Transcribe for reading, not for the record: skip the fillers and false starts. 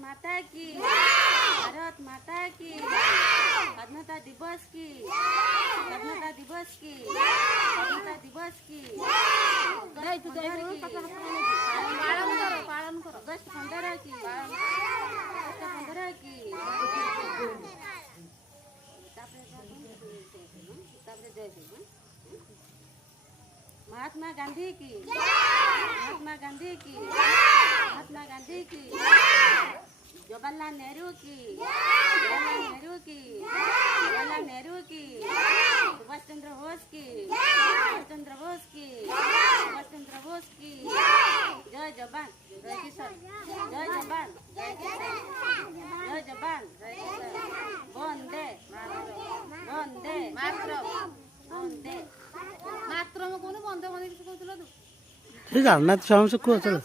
माता की, भारत माता की, स्वाधीनता दिवस की, स्वाधीनता दिवस की, स्वाधीनता दिवस की, अगस्त 15 की, पालन करो अगस्त 15 की, अगस्त 15 की, महात्मा गांधी की, महात्मा गांधी की, महात्मा गांधी की, जवाहरलाल नेहरू की, जवाहरलाल नेहरू की, जवाहरलाल नेहरू की, सुभाष चंद्र बोस की, सुभाष चंद्र बोस की, सुभाष चंद्र बोस की, जय जवान जय किसान, जय जवान जय किसान, जय जवान जय किसान, वंदे वंदे मातरम, वंदे मातरम कौन वंदे वंदे किसी कहते ସେ ଜାଣିନାହାନ୍ତି ଛୁଆ ସବୁ କୁହ ଚलो।